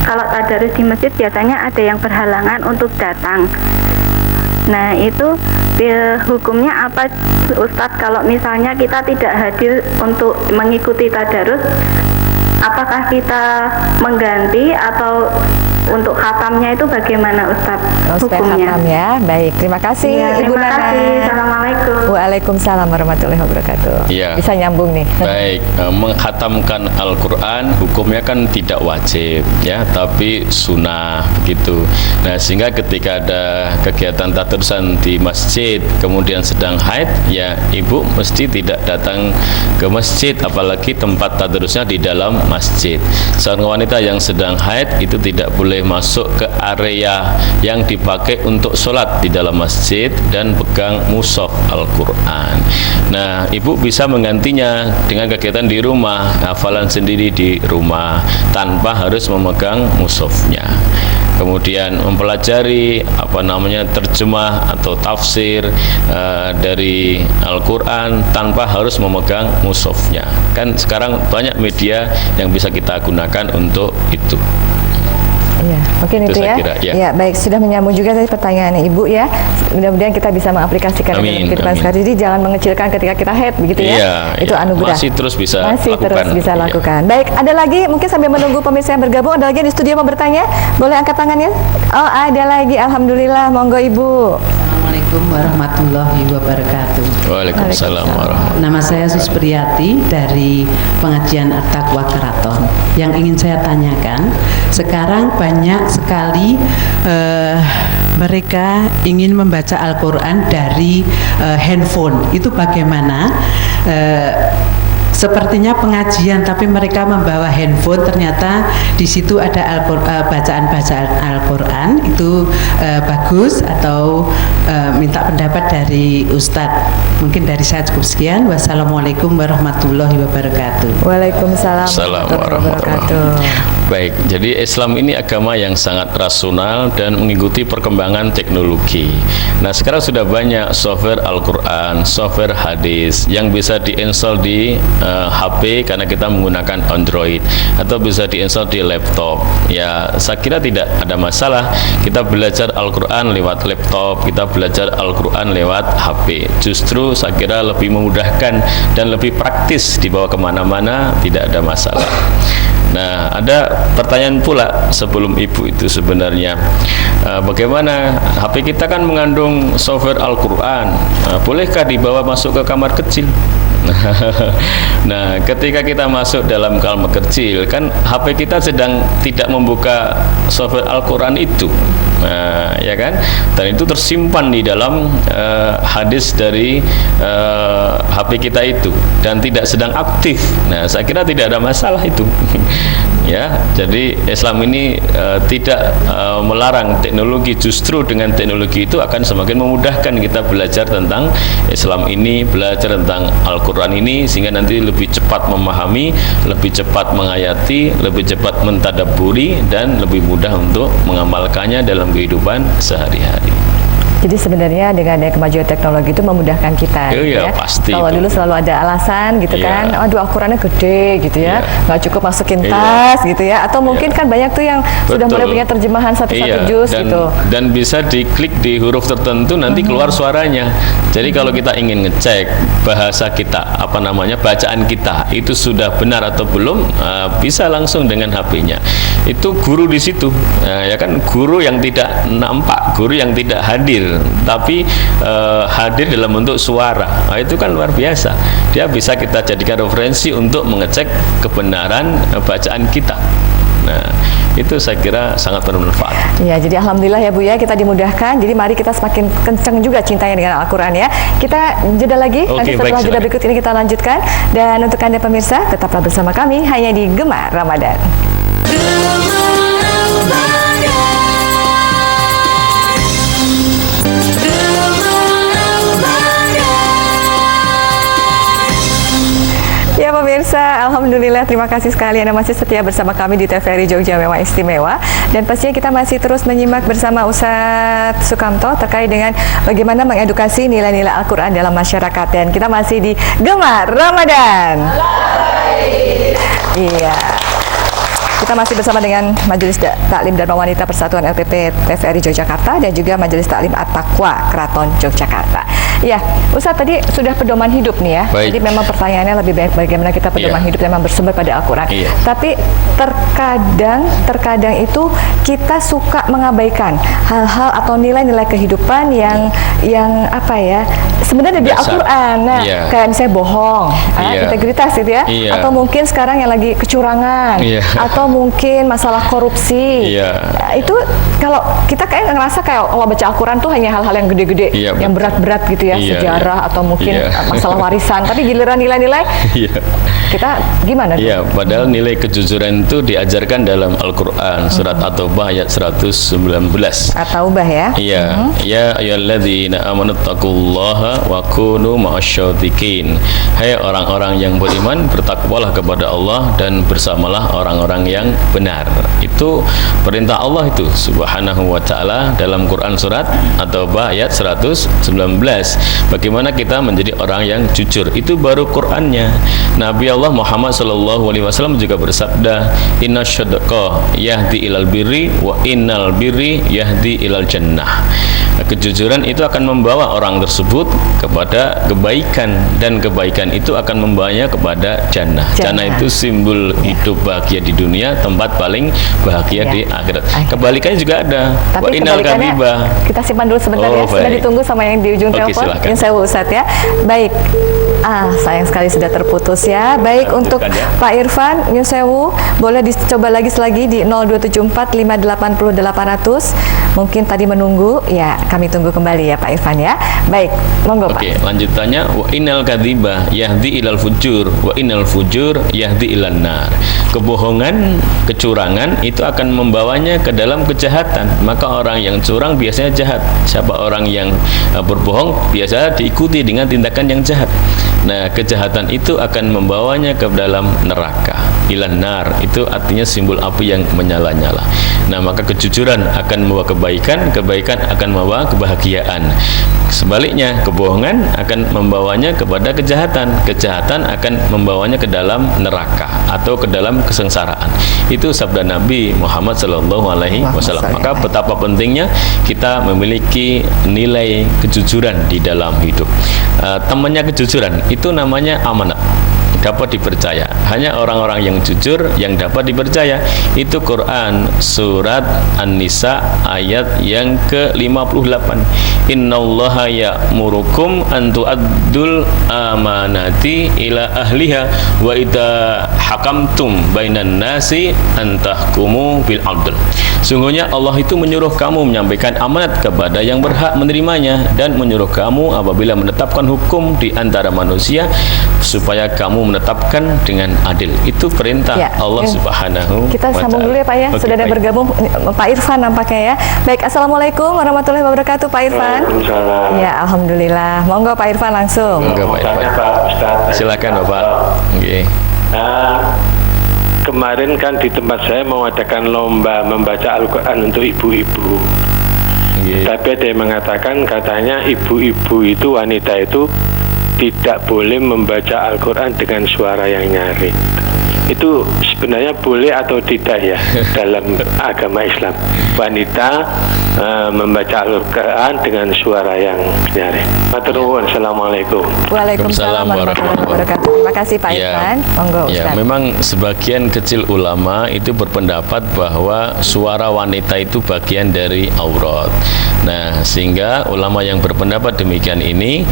kalau tadarus di masjid biasanya ada yang berhalangan untuk datang. Nah itu hukumnya apa Ustadz kalau misalnya kita tidak hadir untuk mengikuti tadarus, apakah kita mengganti atau untuk khatamnya itu bagaimana Ustadz hukumnya? Khatam ya. Baik, terima kasih Ya, Ibu terima Nana. kasih. Assalamualaikum. Waalaikumsalam warahmatullahi wabarakatuh. Ya. Bisa nyambung nih. Baik, menghatamkan Al-Quran hukumnya kan tidak wajib ya, tapi sunnah gitu. Nah sehingga ketika ada kegiatan tadarusan di masjid kemudian sedang haid ya ibu mesti tidak datang ke masjid, apalagi tempat tadarusnya di dalam masjid. Seorang wanita yang sedang haid itu tidak boleh masuk ke area yang dipakai untuk sholat di dalam masjid dan pegang mushaf Al-Quran. Nah ibu bisa menggantinya dengan kegiatan di rumah, hafalan sendiri di rumah tanpa harus memegang mushafnya. Kemudian mempelajari terjemah atau tafsir dari Al-Quran tanpa harus memegang mushafnya. Kan sekarang banyak media yang bisa kita gunakan untuk itu. Iya, mungkin itu ya. Kira, ya. Ya, baik, sudah menyambung juga tadi pertanyaan Ibu ya. Mudah-mudahan kita bisa mengaplikasikan dalam kehidupan sehari-hari. Jadi jangan mengecilkan ketika kita haid begitu ya. Iya, itu anugerah. Masih terus bisa lakukan. Baik, ada lagi mungkin sambil menunggu pemirsa yang bergabung, ada lagi di studio mau bertanya? Boleh angkat tangannya? Oh, ada lagi. Alhamdulillah, monggo Ibu. Assalamualaikum warahmatullahi wabarakatuh. Waalaikumsalam warahmatullahi. Nama saya Suspriyati dari pengajian At-Taqwa Keraton. Yang ingin saya tanyakan, sekarang banyak sekali mereka ingin membaca Al-Quran dari handphone. Itu bagaimana? Sepertinya pengajian tapi mereka membawa handphone, ternyata di situ ada bacaan-bacaan Al-Qur'an. Itu bagus atau minta pendapat dari Ustadz. Mungkin dari saya cukup sekian. Wassalamualaikum warahmatullahi wabarakatuh. Waalaikumsalam warahmatullahi wabarakatuh. Baik, jadi Islam ini agama yang sangat rasional dan mengikuti perkembangan teknologi. Nah, sekarang sudah banyak software Al-Qur'an, software hadis yang bisa diinstal di HP karena kita menggunakan Android, atau bisa diinstal di laptop. Ya, saya kira tidak ada masalah kita belajar Al-Qur'an lewat laptop, kita belajar Al-Qur'an lewat HP. Justru saya kira lebih memudahkan dan lebih praktis dibawa kemana-mana, tidak ada masalah. Nah, ada pertanyaan pula sebelum Ibu itu sebenarnya, bagaimana HP kita kan mengandung software Al-Qur'an, bolehkah dibawa masuk ke kamar kecil? Nah, ketika kita masuk dalam kamar kecil, kan HP kita sedang tidak membuka software Al-Qur'an itu, ya kan? Dan itu tersimpan di dalam hadis dari HP kita itu dan tidak sedang aktif. Nah, saya kira tidak ada masalah itu. Ya, jadi Islam ini tidak melarang teknologi, justru dengan teknologi itu akan semakin memudahkan kita belajar tentang Islam ini, belajar tentang Al-Qur'an ini, sehingga nanti lebih cepat memahami, lebih cepat menghayati, lebih cepat mentadabburi, dan lebih mudah untuk mengamalkannya dalam kehidupan sehari-hari. Jadi sebenarnya dengan adanya kemajuan teknologi itu memudahkan kita. Iya, pasti. Kalau dulu selalu ada alasan gitu kan, aduh Al-Qur'annya gede gitu ya, nggak cukup masukin tas gitu ya, atau mungkin kan banyak tuh yang sudah mulai punya terjemahan satu-satu juz gitu. Dan bisa diklik di huruf tertentu nanti keluar suaranya. Jadi kalau kita ingin ngecek bahasa kita, bacaan kita itu sudah benar atau belum, bisa langsung dengan HP-nya. Itu guru di situ, ya kan, guru yang tidak nampak, guru yang tidak hadir, tapi hadir dalam bentuk suara. Nah, itu kan luar biasa. Dia bisa kita jadikan referensi untuk mengecek kebenaran bacaan kita. Nah, itu saya kira sangat bermanfaat. Ya, jadi alhamdulillah ya Bu ya, kita dimudahkan. Jadi mari kita semakin kencang juga cintanya dengan Al-Qur'an ya. Kita jeda lagi, nanti setelah jeda berikut ini kita lanjutkan. Dan untuk Anda pemirsa, tetaplah bersama kami hanya di Gemar Ramadan. Ya pemirsa, alhamdulillah, terima kasih sekali Anda masih setia bersama kami di TVRI Jogja Mewah Istimewa. Dan pastinya kita masih terus menyimak bersama Ustadz Sukamto terkait dengan bagaimana mengedukasi nilai-nilai Al-Quran dalam masyarakat. Dan kita masih di Gemar Ramadan. Iya. Kita masih bersama dengan Majelis Taklim Dharma Wanita Persatuan LPP TVRI Yogyakarta dan juga Majelis Taklim At-Taqwa Keraton Yogyakarta. Ya, Ustadz tadi sudah pedoman hidup nih ya. Baik. Jadi memang pertanyaannya lebih baik bagaimana kita pedoman hidup memang bersumber pada Al-Quran. Tapi terkadang itu kita suka mengabaikan hal-hal atau nilai-nilai kehidupan yang apa ya, sebenarnya di Al-Quran. Nah, kayak misalnya bohong, integritas gitu ya. Atau mungkin sekarang yang lagi kecurangan, atau mungkin masalah korupsi. Itu kalau kita kayak ngerasa kayak kalau baca Al-Quran tuh hanya hal-hal yang gede-gede, yang berat-berat gitu ya, sejarah atau mungkin masalah warisan. Tapi giliran nilai-nilai kita gimana? Iya, padahal nilai kejujuran itu diajarkan dalam Al-Quran, surat At-Taubah ayat 119. At-Taubah ya. Iya, ya ayyuhalladzina amanu taqullaha wa kunu ma'asyadiqin. Hai orang-orang yang beriman, bertakwalah kepada Allah dan bersamalah orang-orang yang benar. Itu Itu perintah Allah itu Subhanahu wa taala dalam Quran surat At-Taubah ayat 119. Bagaimana kita menjadi orang yang jujur. Itu baru Qur'annya. Nabi Allah Muhammad sallallahu alaihi wasallam juga bersabda, "Innasyadaqah yahdi ilal birri wa innal birri yahdi ilal jannah." Kejujuran itu akan membawa orang tersebut kepada kebaikan, dan kebaikan itu akan membawanya kepada jannah. Jannah itu simbol hidup bahagia di dunia, tempat paling bahagia di akhirat. Kebalikannya juga ada. Tapi kebalikannya kita simpan dulu sebentar ya. Sudah ditunggu sama yang di ujung telepon. Yang saya Ustadz ya. Baik. Sayang sekali sudah terputus ya. Baik, untuk Pak Irfan Nyun Sewu, boleh dicoba lagi di 0274 580 800. Mungkin tadi menunggu, ya kami tunggu kembali ya Pak Irfan ya. Baik, monggo Pak. Oke, lanjutannya wa innal kadhiba yahdi ilal fujur wa innal fujur yahdi ilan nar. Kebohongan, kecurangan itu akan membawanya ke dalam kejahatan. Maka orang yang curang biasanya jahat. Siapa orang yang berbohong biasa diikuti dengan tindakan yang jahat. Nah, kejahatan itu akan membawanya ke dalam neraka. Ilan nar itu artinya simbol api yang menyala-nyala. Nah, maka kejujuran akan membawa kebaikan, kebaikan akan membawa kebahagiaan. Sebaliknya, kebohongan akan membawanya kepada kejahatan, kejahatan akan membawanya ke dalam neraka atau ke dalam kesengsaraan. Itu sabda Nabi Muhammad sallallahu alaihi wasallam. Maka betapa pentingnya kita memiliki nilai kejujuran di dalam hidup. Temannya kejujuran itu namanya amanat, dapat dipercaya. Hanya orang-orang yang jujur yang dapat dipercaya. Itu Quran surat An-Nisa ayat yang ke-58. Innallaha ya'murukum an tu'addul amanati ila ahliha wa idza hakamtum bainan nasi an tahkumu bil 'adl. Sungguhnya Allah itu menyuruh kamu menyampaikan amanat kepada yang berhak menerimanya, dan menyuruh kamu apabila menetapkan hukum di antara manusia supaya kamu menetapkan dengan adil. Itu perintah Allah Subhanahu wa ta'ala. Kita sambung dulu ya Pak ya. Sudah ada bergabung Pak Irfan nampaknya ya. Baik, Assalamualaikum warahmatullahi wabarakatuh Pak Irfan. Waalaikumsalam. Ya, alhamdulillah. Monggo Pak Irfan langsung. Monggo Pak Irfan. Silakan Bapak. Oke. Kemarin kan di tempat saya mengadakan lomba membaca Al-Quran untuk ibu-ibu. Tapi ada yang mengatakan katanya ibu-ibu itu, wanita itu tidak boleh membaca Al-Quran dengan suara yang nyaring. Itu sebenarnya boleh atau tidak ya dalam agama Islam? Wanita membaca Al-Quran dengan suara yang nyaring. Matur nuwun. Assalamualaikum. Waalaikumsalam warahmatullahi wabarakatuh. Terima kasih Pak Irfan. Monggo Ustaz. Memang sebagian kecil ulama itu berpendapat bahwa suara wanita itu bagian dari aurat. Nah, sehingga ulama yang berpendapat demikian ini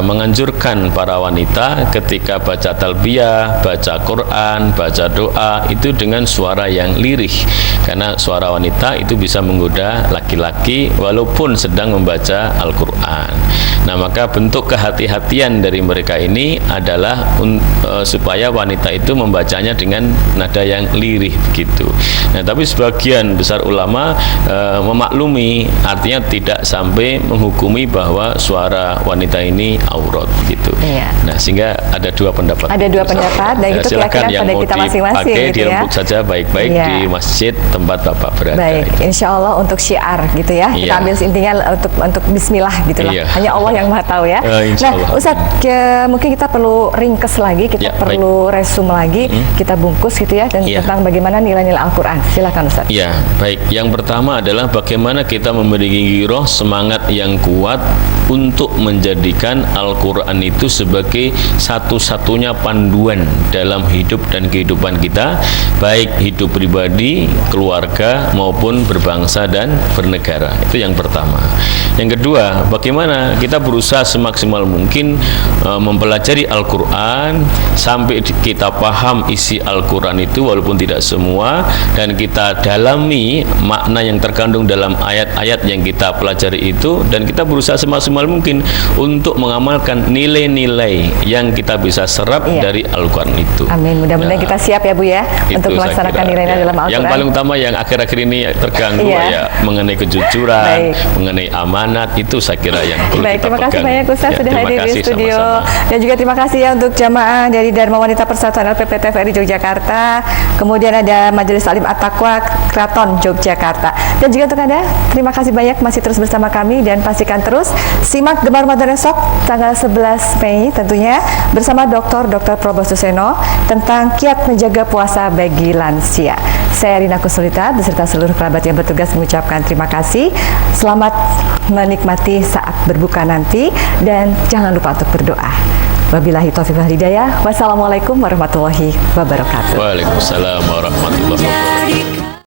menganjurkan para wanita ketika baca talbiyah, baca Quran, baca doa itu dengan suara yang lirih, karena suara wanita itu bisa menggoda laki-laki walaupun sedang membaca Al-Quran. Nah, maka bentuk kehati-hatian dari mereka ini adalah supaya wanita itu membacanya dengan nada yang lirih begitu. Nah, tapi sebagian besar ulama memaklumi, artinya tidak sampai menghukumi bahwa suara wanita ini aurat gitu. Nah, sehingga ada dua pendapat. Ada dua pendapat, dan itu keyakinan pada kita masing-masing gitu ya. Dirembuk saja baik-baik di masjid tempat Bapak berada. Baik, insya Allah untuk syiar gitu ya. Kita ambil intinya untuk bismillah gitulah. Hanya Allah yang maha tahu ya. Nah, Ustadz, mungkin kita perlu ringkes lagi, kita perlu resume lagi, kita bungkus gitu ya, dan tentang bagaimana nilai-nilai Al-Quran. Silakan Ustadz. Ya, baik. Yang pertama adalah bagaimana kita memiliki giroh, semangat yang kuat untuk menjadikan Al-Quran itu sebagai satu-satunya panduan dalam hidup dan kehidupan kita, baik hidup pribadi, keluarga, maupun berbangsa dan bernegara. Itu yang pertama. Yang kedua, bagaimana kita berusaha semaksimal mungkin mempelajari Al-Quran sampai kita paham isi Al-Quran itu walaupun tidak semua, dan kita dalami makna yang terkandung dalam ayat-ayat yang kita pelajari itu, dan kita berusaha semaksimal mungkin untuk mengamalkan nilai-nilai yang kita bisa serap dari Al-Quran itu. Amin. Mudah-mudahan kita siap ya Bu ya untuk melaksanakan nilai-nilai dalam Al-Quran. Yang paling utama yang akhir-akhir ini terganggu ya mengenai kejujuran, mengenai amanat, itu saya kira yang perlu kita Terima kasih banyak Ustaz sudah hadir di studio. Sama-sama. Dan juga terima kasih ya untuk jamaah dari Dharma Wanita Persatuan LPP TVRI Yogyakarta. Kemudian ada Majelis Alim At-Taqwa Keraton Yogyakarta. Dan juga untuk Anda, terima kasih banyak masih terus bersama kami dan pastikan terus simak Gemar Ramadan esok tanggal 11 Mei tentunya bersama Dr. Probo Suseno tentang kiat menjaga puasa bagi lansia. Saya Rina Kusulita beserta seluruh kerabat yang bertugas mengucapkan terima kasih. Selamat menikmati saat berbuka nanti dan jangan lupa untuk berdoa. Wabillahi taufiq wal hidayah. Wassalamualaikum warahmatullahi wabarakatuh. Waalaikumsalam warahmatullahi wabarakatuh.